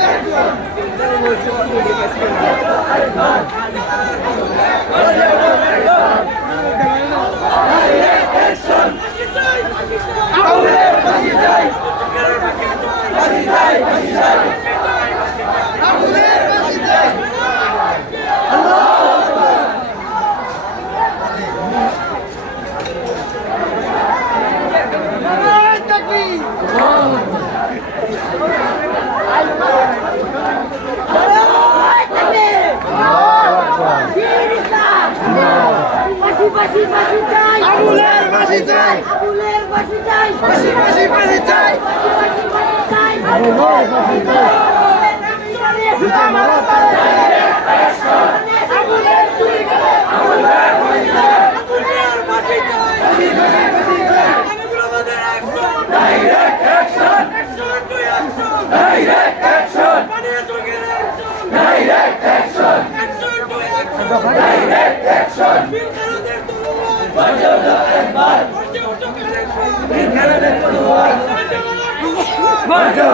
Action বিশ্বের মুসলিম direct action direct action direct action আউলের ফাঁসি চাই ফাঁসি চাই ফাঁসি চাই আউলের ফাঁসি চাই ফাঁসি ফাঁসি চাই আবুলের ফাঁসি চাই আবুলের ফাঁসি চাই বাজাও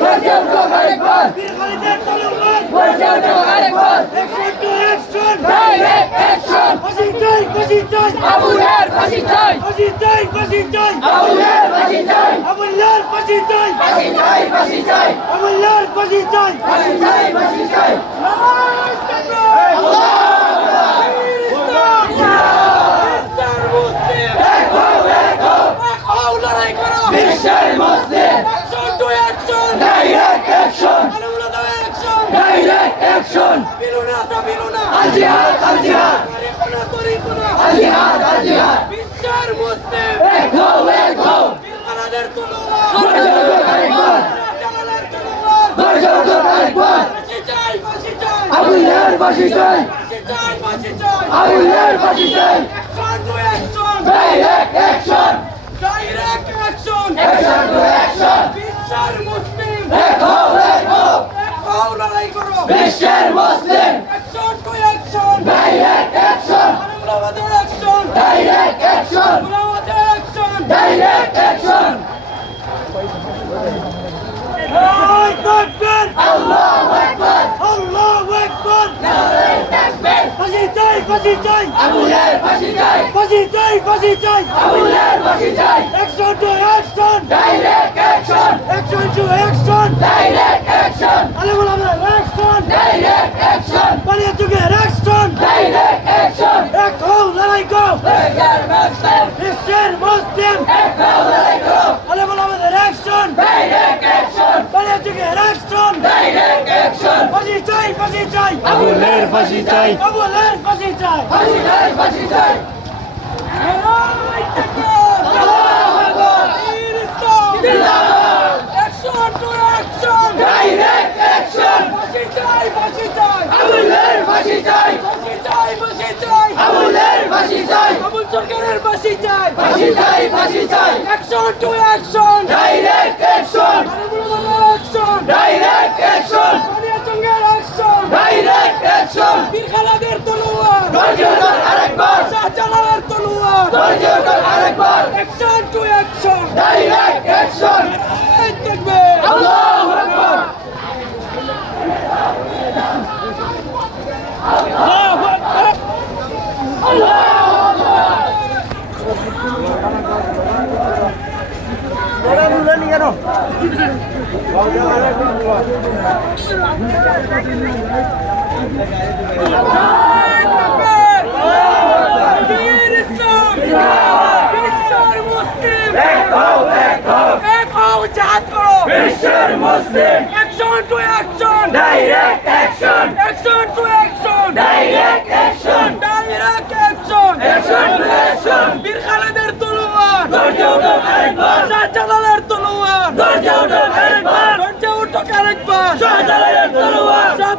মুসলিম আল্লাহু আকবার আল্লাহু আকবার আল্লাহু আকবার আবুলের ফাঁসি চাই direct action direct action direct action বাজাও আরেকবার বাজাও আরেকবার বাজাও আরেকবার ডাইরেক্ট অ্যাকশন আবুলের ফাঁসি চাই আবুলের ফাঁসি চাই ফাঁসি চাই ফাঁসি চাই ফাঁসি চাই ফাঁসি চাই দেখো দেখো বিশ্বের মুসলিম ডাইরেক্ট অ্যাকশন ডাইরেক্ট অ্যাকশন আল জিহাদ আল জিহাদ আল জিহাদ আল জিহাদ দেখো দেখো বাজাও আরেকবার বাজাও আরেকবার আবুলের ফাঁসি চাই আবুলের ফাঁসি চাই direct action action to action দেখো বিশ্বের মুসলিম। Direct action direct action direct action আল্লাহু আকবার ফাঁসি চাই আবুলের ফাঁসি চাই ফাঁসি চাই ফাঁসি চাই আবুলের ফাঁসি চাই action to action direct action action to action direct action আলেমুল আমাদের অ্যাকশন ডাইরেক্ট অ্যাকশন বানিয়ে যুগের অ্যাকশন ডাইরেক্ট অ্যাকশন এক হও লড়াই গো বেকার মুসলিম বিশ্বের মুসলিম এক হও লড়াই করো আলেমুল আমাদের অ্যাকশন ডাইরেক্ট অ্যাকশন বানিয়ে যুগের অ্যাকশন ডাইরেক্ট অ্যাকশন ফাঁসি চাই ফাঁসি চাই আবুলের ফাঁসি চাই আবুলের ফাঁসি চাই ফাঁসি চাই ফাঁসি চাই আল্লাহু আকবার জিন্দাবাদ ডাইরেক্ট অ্যাকশন আবুলের ফাঁসি চাই আবুলের ফাঁসি চাই। ফাঁসি চাই ফাঁসি চাই। Action to action! Direct action Action! Direct action বানিয়াচঙ্গের action! Direct action বীরখালাদের তলোয়ার। ধৈর্য ধর আরেকবার। শাহজালালের তলোয়ার। ধৈর্য ধর আরেকবার। Action to action! Direct action আল্লাহু! জাহাজ করো বিশ্বের মুসলিম action to action direct action action to action direct action direct action action to action বীর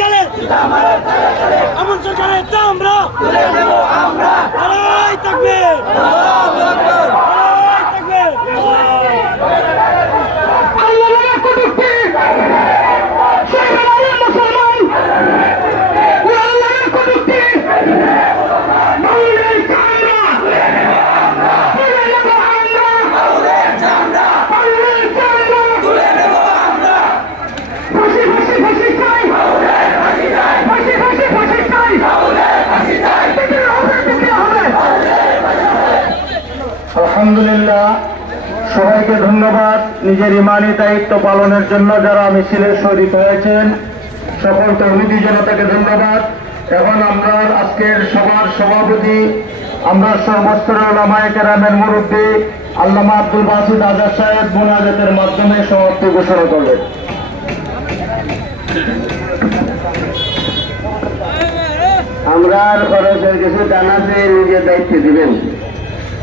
গেলে এমন সরকারের আমরা লড়াই থাকবে। সবাইকে ধন্যবাদ। নিজের ইমানি দায়িত্ব পালনের জন্য যারা মিছিলে শরীক হয়েছেন সকল তহমিদি জনতাকে ধন্যবাদ। এবং আমরা আজকের সভার সভাপতি, আমরা সর্বস্তরের ওলামায়ে কেরামের মুরব্বী, আল্লামা আব্দুল বাসিদ আজাদ সাহেব মোনাজাতের মাধ্যমে সমাপ্তি ঘোষণা করলেন। আমরা খরচের কিছু জানাতে নিজের দায়িত্ব দিবেন।